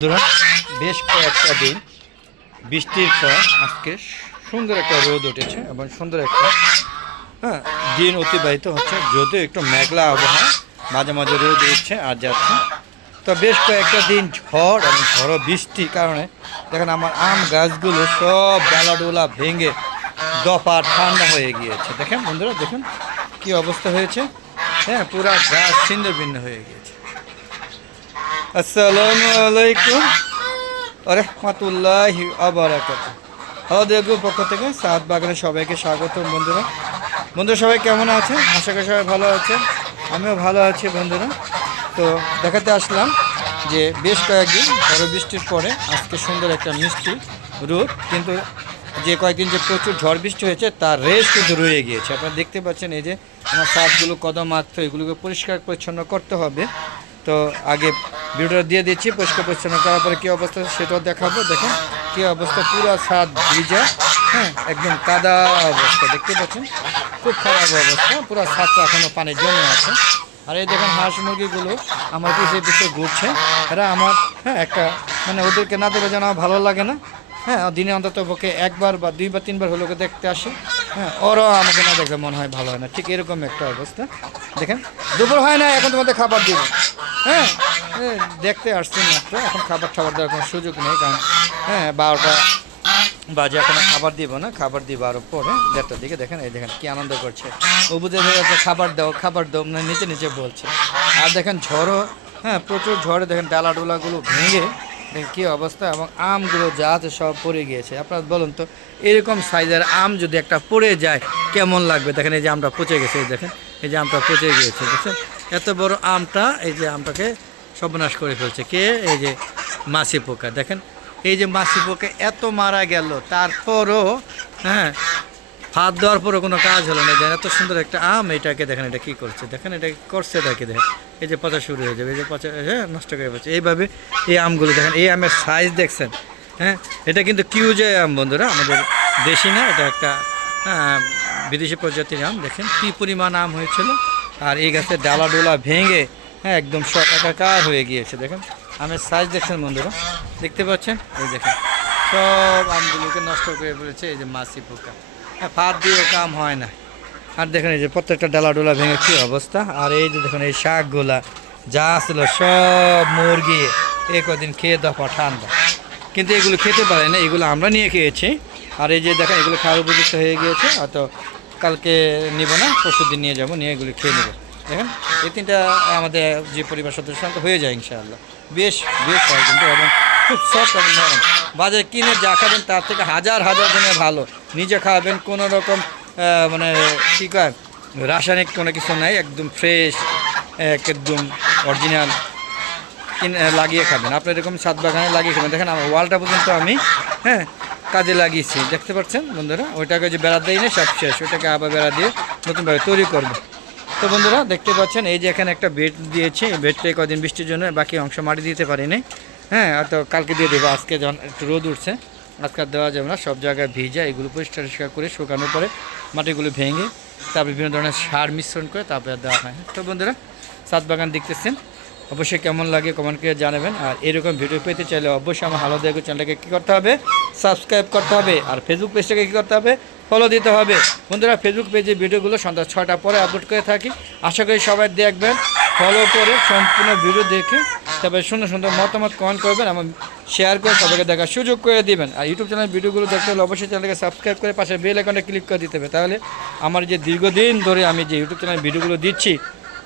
বন্ধুরা, বেশ কয়েকটা দিন বৃষ্টির পর আজকে সুন্দর একটা রোদ উঠেছে এবং সুন্দর একটা দিন অতিবাহিত হচ্ছে। যদিও একটু মেঘলা আবহাওয়া, মাঝে মাঝে রোদ উঠছে আর যাচ্ছে। তো বেশ কয়েকটা দিন ঝড় এবং ঝড়ো বৃষ্টির কারণে দেখেন আমার আম গাছগুলো সব ডালাডোলা ভেঙে দফা ঠান্ডা হয়ে গিয়েছে। দেখেন বন্ধুরা, দেখুন কি অবস্থা হয়েছে। হ্যাঁ, পুরা গাছ ছিন্ন ভিন্ন হয়ে গিয়েছে। আসসালামু আলাইকুম রহমতুল্লাহি ওয়া বারাকাতুহু। হ্যালো পক্ষ থেকে সাত বাগানে সবাইকে স্বাগত। বন্ধুরা সবাই কেমন আছে? আশা করি সবাই ভালো আছে, আমিও ভালো আছি বন্ধুরা। তো দেখাতে আসলাম যে বেশ কয়েকদিন ঝড় বৃষ্টির পরে আজকে সুন্দর একটা মিষ্টি রোদ, কিন্তু যে কয়েকদিন যে প্রচুর ঝড় বৃষ্টি হয়েছে তার রেশ কিন্তু রয়ে গিয়েছে। আপনারা দেখতে পাচ্ছেন এই যে আমার ছাদগুলো কদম মাত্র, এগুলোকে পরিষ্কার পরিচ্ছন্ন করতে হবে। তো আগে ভিডিওটা দিয়ে দিচ্ছি, পরিষ্কার পরিচ্ছন্ন করার পরে কী অবস্থা সেটাও দেখাবো। দেখেন কী অবস্থা, পুরো ছাদ ভিজা, হ্যাঁ একদম কাদা অবস্থা দেখতে পাচ্ছেন, খুব খারাপ অবস্থা। পুরো ছাদটা এখনও পানি জমে আছে। আর এই দেখেন হাঁস মুরগিগুলো আমার পিছিয়ে পিছিয়ে ঘুরছে। এরা আমার একটা ওদেরকে না দেখলে যেন আমার ভালো লাগে না। হ্যাঁ, দিনে অন্তত পক্ষে একবার বা দুইবার তিনবার হলে ওকে দেখতে আসে। হ্যাঁ, ওরাও আমাকে না দেখলে মনে হয় ভালো হয় না, ঠিক এরকম একটা অবস্থা। দেখেন দুপুর হয় না, এখন তোমাদের খাবার দিব। হ্যাঁ, দেখতে আসছি মাত্র, এখন খাবার দেওয়ার কোনো সুযোগ নেই, কারণ 12টা বাজে, এখন খাবার দিব না, খাবার দিব আরও পরে 1:30টার দিকে। দেখেন এই দেখেন কি আনন্দ করছে, ও বুঝে যাচ্ছে খাবার দাও খাবার দাও, নিচে নিচে বলছে। আর দেখেন ঝড়ও, প্রচুর ঝড়ে দেখেন ডালাডোলাগুলো ভেঙে দেখেন কী অবস্থা, এবং আমগুলো যা আছে সব পড়ে গিয়েছে। আপনারা বলুন তো, এরকম সাইজের আম যদি একটা পড়ে যায় কেমন লাগবে। দেখেন এই যে আমটা পচে গেছে, এই দেখেন এই যে আমটা পচে গিয়েছে, দেখছেন এত বড় আমটা, এই যে আমটাকে সর্বনাশ করে ফেলছে কে, এই যে মাছি পোকা। দেখেন এই যে মাছি পোকা এত মারা গেল, তারপরও হাত দেওয়ার পরও কোনো কাজ হলো না। এত সুন্দর একটা আম, এটাকে দেখেন এটা কী করছে, দেখেন এটা করছে এটাকে, দেখেন এই যে পচা শুরু হয়ে যাবে, এই যে পচা নষ্ট করে ফেলছে। এইভাবে এই আমগুলো দেখেন, এই আমের সাইজ দেখছেন। এটা কিন্তু কিউজে আম বন্ধুরা, আমাদের দেশি না, এটা একটা বিদেশি প্রজাতির আম। দেখেন কী পরিমাণ আম হয়েছিল, আর এই গাছের ডালা ভেঙে একদম সব একাকার হয়ে গিয়েছে। দেখেন আমের সাইজ দেখছেন বন্ধুরা, দেখতে পাচ্ছেন, এই দেখেন সব আমগুলোকে নষ্ট করে ফেলেছে এই যে মাছি পোকা। ফাঁদ দিয়েও কাম হয় না। আর দেখেন এই যে প্রত্যেকটা ডালা ভেঙে কী অবস্থা। আর এই যে দেখেন এই শাকগুলা যা ছিল সব মুরগি এই কদিন খেয়ে দফা ঠান্ডা, কিন্তু এগুলো খেতে পারে না, এগুলো আমরা নিয়ে খেয়েছি। আর এই যে দেখেন এগুলো খাওয়ার উপযুক্ত হয়ে গিয়েছে, হয়তো কালকে নিব না, পরশু দিন নিয়ে যাবো, নিয়ে এগুলো খেয়ে নেবো। দেখেন এই তিনটা আমাদের যে পরিবার সদস্য সংখ্যা হয়ে যায় ইনশাআল্লাহ, বেশ হয় কিন্তু, এবং খুব সফট এবং নরম। বাজারে কিনে যা খাবেন তার থেকে হাজার গুণে ভালো নিজে খাওয়াবেন, কোনো রকম কী কয় রাসায়নিক কোনো কিছু নাই, একদম ফ্রেশ, একদম অরিজিনাল লাগিয়ে খাবেন। আপনি এরকম ছাদ বাগানে লাগিয়ে খাবেন। দেখেন আমার ওয়ালটা পর্যন্ত আমি কাজে লাগিয়েছি, দেখতে পাচ্ছেন বন্ধুরা। ওইটাকে যে বেড়া দিই না, সব শেষ, ওইটাকে আবার বেড়া দিয়ে নতুনভাবে তৈরি করবো। তো বন্ধুরা দেখতে পাচ্ছেন এই যে এখানে একটা বেড দিয়েছি, এই বেডটা কদিন বৃষ্টির জন্য বাকি অংশ মাটি দিতে পারিনি। তো কালকে দিয়ে দেবো, আজকে যখন একটু রোদ উঠছে আজকে আর দেওয়া যাবে না, সব জায়গায় ভিজা, এগুলো পরিষ্কার করে শুকানোর পরে মাটিগুলো ভেঙে তারপরে বিভিন্ন ধরনের সার মিশ্রণ করে তারপরে দেওয়া হয়। তো বন্ধুরা ছাদ বাগান দেখতেছেন, অবশ্যই কেমন লাগে কমেন্ট করে জানাবেন। আর এরকম ভিডিও পেতে চাইলে অবশ্যই আমার হ্যালো দেখো চ্যানেলটাকে কী করতে হবে, সাবস্ক্রাইব করতে হবে। আর ফেসবুক পেজটাকে কী করতে হবে, ফলো দিতে হবে। বন্ধুরা ফেসবুক পেজে ভিডিওগুলো সন্ধ্যা 6টার পরে আপলোড করে থাকি, আশা করি সবাই দেখবেন, ফলো করে সম্পূর্ণ ভিডিও দেখে তারপরে সুন্দর মতামত কমেন্ট করবেন এবং শেয়ার করে সবাইকে দেখার সুযোগ করে দিবেন। আর ইউটিউব চ্যানেল ভিডিওগুলো দেখতে হলে অবশ্যই চ্যানেলকে সাবস্ক্রাইব করে পাশে বেল আইকনটা ক্লিক করে দিতে হবে। তাহলে আমার যে দীর্ঘদিন ধরে আমি যে ইউটিউব চ্যানেল ভিডিওগুলো দিচ্ছি,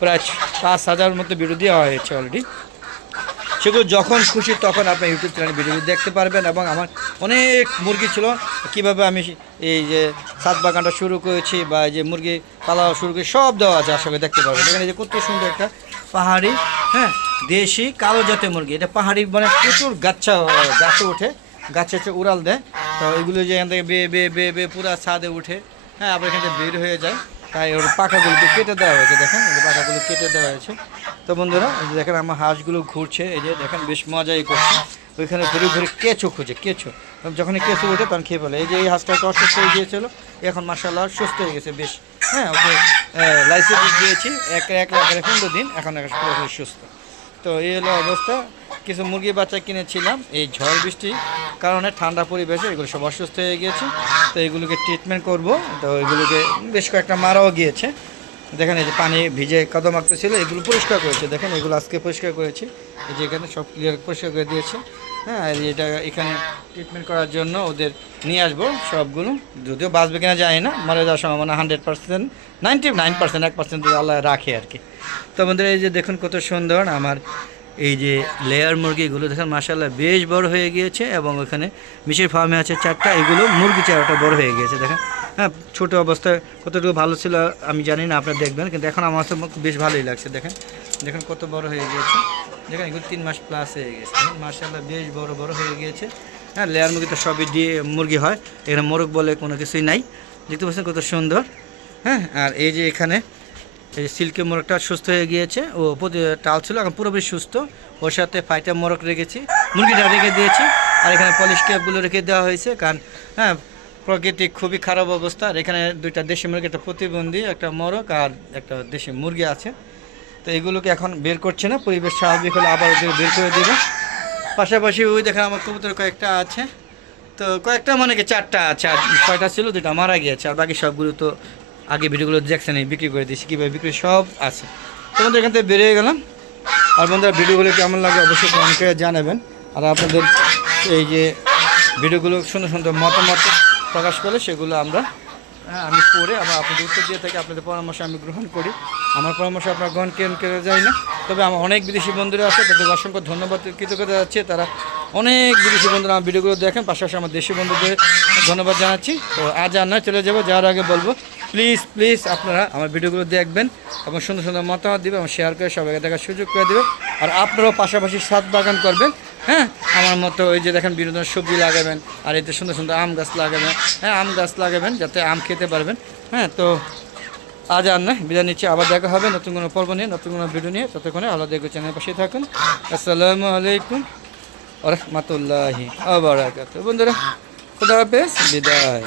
প্রায় 5,000 মতো ভিডিও দেওয়া হয়েছে অলরেডি, সেগুলো যখন খুশি তখন আপনি ইউটিউব চ্যানেলে ভিডিওগুলো দেখতে পারবেন। এবং আমার অনেক মুরগি ছিল, কীভাবে আমি এই যে ছাদ বাগানটা শুরু করেছি বা এই যে মুরগি পালা শুরু করেছি সব দেওয়া আছে, আশা করে দেখতে পারবেন। এখানে যে কত সুন্দর একটা পাহাড়ি দেশি কালো জাতের মুরগি, এটা পাহাড়ি প্রচুর গাছে ওঠে, গাছে হচ্ছে উড়াল দেয়। তো এগুলো যে এখান থেকে বে পুরা ছাদে উঠে, আবার এখান থেকে বের হয়ে যায়, তাই ওর পাখাগুলোকে কেটে দেওয়া হয়েছে। দেখেন এই যে পাখাগুলো কেটে দেওয়া হয়েছে। তো বন্ধুরা এই যে দেখেন আমার হাঁসগুলো ঘুরছে, এই যে দেখেন বেশ মজাই করছে, ওইখানে ঘুরে কেঁচো খুঁজে, যখনই কেঁচো ওঠে তখন খেয়ে ফেলে। এই যে এই হাঁসটা একটু অসুস্থ হয়ে গিয়েছিলো, এখন মাশাআল্লাহ সুস্থ হয়ে গেছে বেশ। ওকে লাইসেন্স দিয়েছি 1 লাখ 15 দিন, এখন পুরোপুরি সুস্থ। তো এই হলো অবস্থা। কিছু মুরগির বাচ্চা কিনেছিলাম, এই ঝড় বৃষ্টির কারণে ঠান্ডা পরিবেশে এগুলো সব অসুস্থ হয়ে গিয়েছে। তো এগুলোকে ট্রিটমেন্ট করব। তো এগুলোকে বেশ কয়েকটা মারাও গিয়েছে। দেখেন এই যে পানি ভিজে কদম ছিল, এগুলো পরিষ্কার করেছে। দেখেন এগুলো আজকে পরিষ্কার করেছি, এই যে এখানে সব ক্লিয়ার পরিষ্কার করে দিয়েছে। হ্যাঁ, আর এটা এখানে ট্রিটমেন্ট করার জন্য ওদের নিয়ে আসবো সবগুলো। যদিও বাঁচবে কিনা যায় না, মারা যাওয়ার সম্ভাবনা 100%, 99%, 1% আল্লাহ রাখে আর কি। তো বন্ধুরা এই যে দেখুন কত সুন্দর আমার এই যে লেয়ার মুরগিগুলো, দেখেন মাশাআল্লাহ বেশ বড় হয়ে গিয়েছে। এবং ওখানে মিশির ফার্মে আছে 4টা, এগুলো মুরগি 4টা বড় হয়ে গিয়েছে। দেখেন হ্যাঁ, ছোটো অবস্থায় কতটুকু ভালো ছিল আমি জানি না, আপনারা দেখবেন, কিন্তু এখন আমার তো বেশ ভালোই লাগছে। দেখেন দেখেন কত বড় হয়ে গিয়েছে। দেখেন এগুলো 3 মাস প্লাস হয়ে গেছে। মাশাআল্লাহ বেশ বড় বড় হয়ে গিয়েছে। হ্যাঁ, লেয়ার মুরগি তো সবই দিয়ে মুরগি হয়, এখানে মোরগ বলে কোনো কিছুই নাই। দেখতে পাচ্ছেন কত সুন্দর। হ্যাঁ, আর এই যে এখানে এই সিল্কের মোরগটা সুস্থ হয়ে গিয়েছে, ও টাল ছিল, এখন পুরোপুরি সুস্থ। ওর সাথে ফাইটার মোরগ রেখেছি, মুরগিটা রেখে দিয়েছি। আর এখানে পলিশ ক্যাপগুলো রেখে দেওয়া হয়েছে, কারণ হ্যাঁ প্রকৃতি খুবই খারাপ অবস্থা। আর এখানে 2টা দেশি মুরগি, একটা প্রতিবন্ধী, একটা মোরগ আর একটা দেশি মুরগি আছে। তো এগুলোকে এখন বের করছে না, পরিবেশ স্বাভাবিক হলে আবার ওদের বের করে দেবে। পাশাপাশি ওই দেখেন আমার কবুতর কয়েকটা আছে, তো কয়েকটা মানে কি 4টা আছে, আর 6টা ছিল, 2টা মারা গিয়েছে। আর বাকি সবগুলো তো আগে ভিডিওগুলো দেখছেন, এই বিক্রি করে দিয়েছি, কীভাবে বিক্রি সব আছে। তোমাদের এখান থেকে বেরিয়ে গেলাম। আর বন্ধুরা ভিডিওগুলো কেমন লাগে অবশ্যই কমেন্টে জানাবেন। আর আপনাদের এই যে ভিডিওগুলো সুন্দর সুন্দর মতামত প্রকাশ করলে সেগুলো আমি পড়ে আবার আপনাদের উত্তর দিয়ে থাকি। আপনাদের পরামর্শ আমি গ্রহণ করি, আমার পরামর্শ আপনারা গ্রহণ করে যায় না। তবে আমার অনেক বিদেশি বন্ধুরা আছে, তাদের অসংখ্য ধন্যবাদ কৃতজ্ঞতা যাচ্ছে। তারা অনেক বিদেশি বন্ধুরা আমার ভিডিওগুলো দেখেন, পাশাপাশি আমার দেশি বন্ধুদের ধন্যবাদ জানাচ্ছি। তো আজ আর নয়, চলে যাবো। যাওয়ার আগে বলবো প্লিজ আপনারা আমার ভিডিওগুলো দেখবেন এবং সুন্দর সুন্দর মতামত দেবেন এবং শেয়ার করে সবাইকে দেখার সুযোগ করে দেবেন। আর আপনারাও পাশাপাশি ছাদ বাগান করবেন। হ্যাঁ, আমার মতো ওই যে দেখেন বিনোদন সবজি লাগাবেন, আর এতে সুন্দর সুন্দর আম গাছ লাগাবেন। হ্যাঁ, আম গাছ লাগাবেন যাতে আম খেতে পারবেন। হ্যাঁ, তো আজ আর না, বিদায় নিচ্ছি। আবার দেখা হবে নতুন কোনো পর্ব নিয়ে, নতুন কোনো ভিডিও নিয়ে। ততক্ষণে আল্লাহ দেখো চ্যানেলের পাশে থাকুন। আসসালামু আলাইকুম ওয়া রাহমাতুল্লাহি ওয়া বারাকাতুহু। বন্ধুরা খুদা হাফেজ, বিদায়।